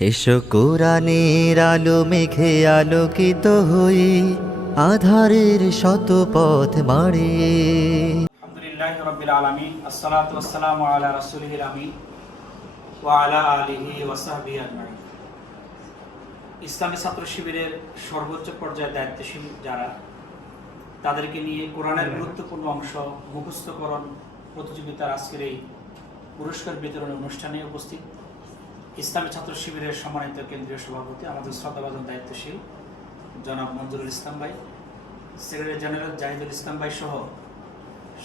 এসো কোরআনের আলো মেঘে আলোকিত হয়ে আধারের শত পথ মারে আলহামদুলিল্লাহ রবিল আলমিন, আসসালাতু আসসালামু আলা রাসূলিহিল আমিন ওয়া আলা আলিহি ওয়া সাহবিহি আজমাইন। ইসলামী ছাত্র শিবিরের সর্বোচ্চ পর্যায়ের দায়িত্বশীল যারা, তাদেরকে নিয়ে কোরআনের গুরুত্বপূর্ণ অংশ, মুখস্থকরণ প্রতিযোগিতার আজকের এই পুরস্কার বিতরণ অনুষ্ঠানে উপস্থিত। ইসলামী ছাত্র শিবিরের সম্মানিত কেন্দ্রীয় সভাপতি, আমাদের শ্রদ্ধাভাজন দায়িত্বশীল জনাব মঞ্জুরুল ইসলাম ভাই, সেক্রেটারি জেনারেল জাহিদুল ইসলাম ভাই সহ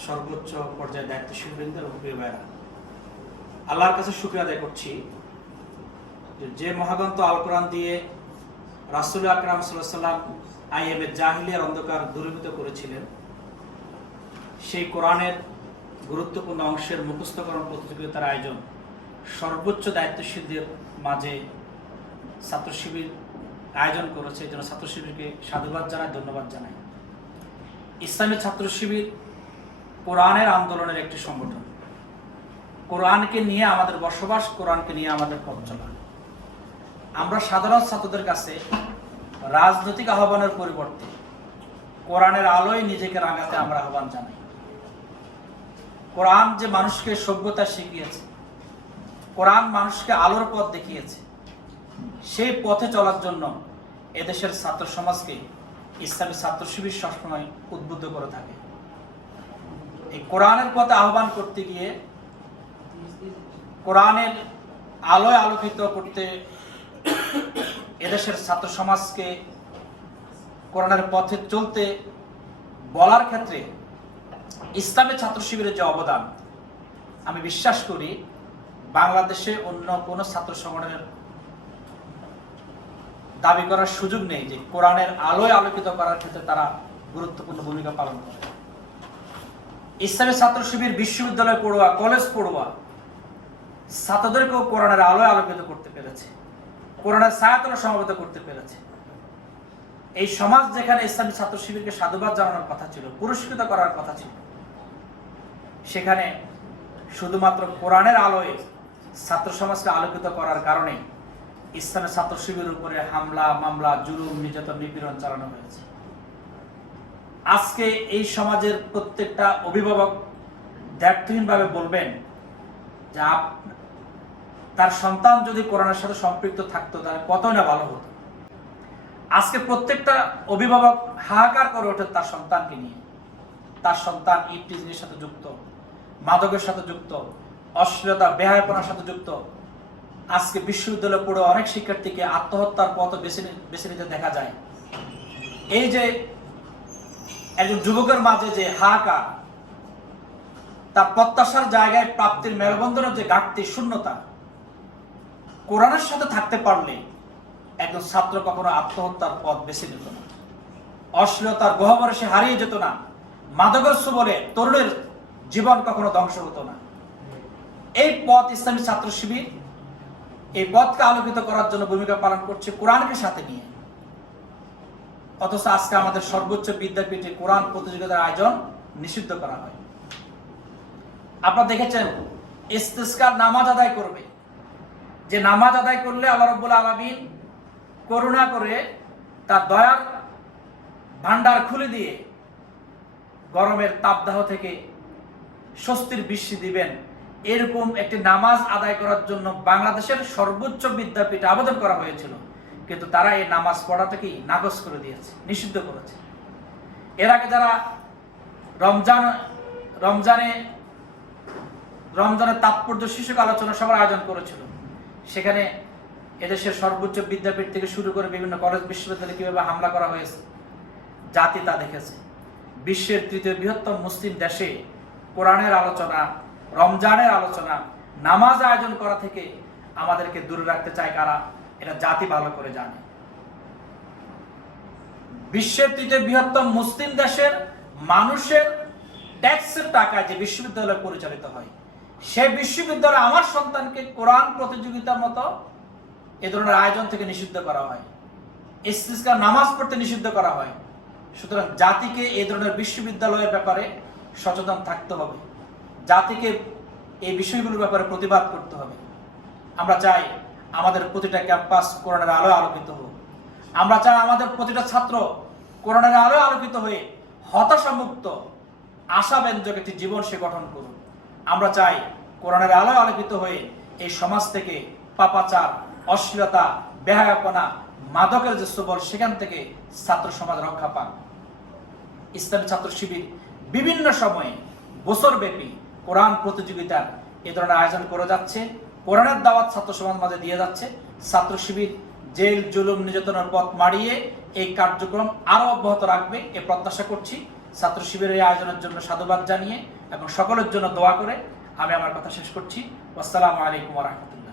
সর্বোচ্চ পর্যায়ে দায়িত্বশীল বৃন্দ এবং প্রিয় ভাইরা আল্লাহর কাছে শুক্রিয়া আদায় করছি যে মহাগ্রন্থ আল কোরআন দিয়ে রাসুল আকরাম সাল্লাম আইএম এর জাহিলিয়ার অন্ধকার দূরীভূত করেছিলেন। সেই কোরআনের গুরুত্বপূর্ণ অংশের মুখস্থকরণ প্রতিযোগিতার আয়োজন সর্বোচ্চ দায়িত্বশীলদের মাঝে ছাত্র শিবির আয়োজন করেছে। এই জন্য ছাত্র শিবিরকে সাধুবাদ জানাই, ধন্যবাদ জানাই। ইসলামী ছাত্র শিবির কোরআনের আন্দোলনের একটি সংগঠন। কোরআনকে নিয়ে আমাদের বসবাস, কোরআনকে নিয়ে আমাদের পথ চলা। আমরা সাধারণ ছাত্রদের কাছে রাজনৈতিক আহ্বানের পরিবর্তে কোরআনের আলোয় নিজেকে রাঙাতে আমরা আহ্বান জানাই। কোরআন যে মানুষকে সভ্যতা শিখিয়েছে কোরআন মানুষকে আলোর পথ দেখিয়েছে। সেই পথে চলার জন্য এদেশের ছাত্র সমাজকে ইসলামী ছাত্র শিবির সবসময় উদ্বুদ্ধ করে থাকে। এই কোরআনের পথে আহ্বান করতে গিয়ে কোরআনের আলোয় আলোকিত করতে এদেশের ছাত্র সমাজকে কোরআনের পথে চলতে বলার ক্ষেত্রে ইসলামী ছাত্র শিবিরের যে অবদান, আমি বিশ্বাস করি বাংলাদেশে অন্য কোনো ছাত্র সংগঠনের দাবি করার সুযোগ নেই যে কোরআনের আলোয় আলোকিত করার ক্ষেত্রে তারা গুরুত্বপূর্ণ ভূমিকা পালন করে ইসলামী ছাত্র শিবির, বিশ্ববিদ্যালয় পড়ুয়া, কলেজ পড়ুয়া, ছাত্রদেরকেও কোরআনের আলোয় আলোকিত করতে পেরেছে। কোরআনের ছায়াতলা সমাবেত করতে পেরেছে। এই সমাজ যেখানে ইসলামী ছাত্র শিবিরকে সাধুবাদ জানানোর কথা ছিল, পুরস্কৃত করার কথা ছিল, সেখানে শুধুমাত্র কোরআনের আলোয় ছাত্র সমাজকে আলোকিত করার কারণে ইসলামী ছাত্র শিবিরের উপরে হামলা, মামলা, জুলুম, নির্যাতন, নিপীড়ন চালানো হয়েছে। আজকে এই সমাজের প্রত্যেকটা অভিভাবক দায়িত্বহীনভাবে বলবেন যে তার সন্তান যদি কোরআনের সাথে সম্পৃক্ত থাকতো, তাহলে কতই না ভালো হতো। আজকে প্রত্যেকটা অভিভাবক হাহাকার করে ওঠে তার সন্তানকে নিয়ে। তার সন্তান ইফটিজিংয়ের সাথে যুক্ত, মাদকের সাথে যুক্ত অশ্লীলতা, বেহায়পনার সাথে যুক্ত। আজকে বিশ্ববিদ্যালয়ে পড়ে অনেক শিক্ষার্থীকে আত্মহত্যার পথ বেছে বেছে নিতে দেখা যায়। এই যে একজন যুবকের মাঝে যে হাহাকার, তার প্রত্যাশার জায়গায় প্রাপ্তির মেলবন্ধনের যে ঘাটতি, শূন্যতা, কোরআনের সাথে থাকতে পারলে একজন ছাত্র কখনো আত্মহত্যার পথ বেছে নিত না। অশ্লীলতার গহ্বরে সে হারিয়ে যেত না। মাদকস্য বলে তরুণের জীবন কখনো ধ্বংস হতো না। এই পথ ইসলামী ছাত্র শিবির, এই পথকে আলোকিত করার জন্য ভূমিকা পালন করছে কোরআনকে সাথে নিয়ে। অথচ আজকে আমাদের সর্বোচ্চ বিদ্যাপীঠে কোরআন প্রতিযোগিতার আয়োজন নিষিদ্ধ করা হয়। আপনারা দেখেছেন, ইস্তেস্কার নামাজ আদায় করবে। যে নামাজ আদায় করলে আল্লাহ রব্বুল আলমিন করুণা করে তার দয়ার ভান্ডার খুলে দিয়ে গরমের তাপদাহ থেকে স্বস্তির বৃষ্টি দিবেন। এরকম একটি নামাজ আদায় করার জন্য বাংলাদেশের সর্বোচ্চ বিদ্যাপীঠে আবেদন করা হয়েছিল। কিন্তু তারা এই নামাজ পড়াটাকেই নাকচ করে দিয়েছে, নিষিদ্ধ করেছে। এর আগে যারা রমজান, রমজানে, রমজানের তাৎপর্য শীর্ষক আলোচনা সভার আয়োজন করেছিল, সেখানে এদেশের সর্বোচ্চ বিদ্যাপীঠ থেকে শুরু করে বিভিন্ন কলেজ, বিশ্ববিদ্যালয়ে কীভাবে হামলা করা হয়েছে, জাতি তা দেখেছে। বিশ্বের তৃতীয় বৃহত্তম মুসলিম দেশে কোরআনের আলোচনা রমজানের আলোচনা, নামাজ আয়োজন করা থেকে আমাদেরকে দূরে রাখতে চায় কারা? এটা জাতি ভালো করে জানে। বিশ্বের তৃতীয় বৃহত্তম মুসলিম দেশের মানুষের ট্যাক্সের টাকায় যে বিশ্ববিদ্যালয় পরিচালিত হয় সেই বিশ্ববিদ্যালয়ে আমার সন্তানকে কোরআন প্রতিযোগিতার মতো এ ধরনের আয়োজন থেকে নিষিদ্ধ করা হয়। ইস্তিস্কার নামাজ পড়তে নিষিদ্ধ করা হয়। সুতরাং জাতিকে এ ধরনের বিশ্ববিদ্যালয়ের ব্যাপারে সচেতন থাকতে হবে। জাতিকে এই বিষয়গুলোর ব্যাপারে প্রতিবাদ করতে হবে। আমরা চাই আমাদের প্রতিটা ক্যাম্পাস কোরআনের আলোয় আলোকিত হোক। আমরা চাই আমাদের প্রতিটা ছাত্র কোরআনের আলোয় আলোকিত হয়ে হতাশামুক্ত, আশাব্যঞ্জক একটি জীবন সে গঠন করুক। আমরা চাই কোরআনের আলোয় আলোকিত হয়ে এই সমাজ থেকে পাপাচার, অশ্লীলতা, বেহায়াপনা, মাদকের যে সুবল, সেখান থেকে ছাত্র সমাজ রক্ষা পান ইসলামী ছাত্র শিবির বিভিন্ন সময়ে বছরব্যাপী কোরআন প্রতিযোগিতার এ ধরনের আয়োজন করে যাচ্ছে। কোরআনের দাওয়াত ছাত্র সমাজ মাঝে দিয়ে যাচ্ছে। ছাত্র শিবির, জেল, জুলুম, নির্যাতনের পথ মারিয়ে এই কার্যক্রম আরও অব্যাহত রাখবে এ প্রত্যাশা করছি। ছাত্র শিবিরের এই আয়োজনের জন্য সাধুবাদ জানিয়ে এবং সকলের জন্য দোয়া করে আমি আমার কথা শেষ করছি। আসসালামু আলাইকুম রহমতুল্লাহ।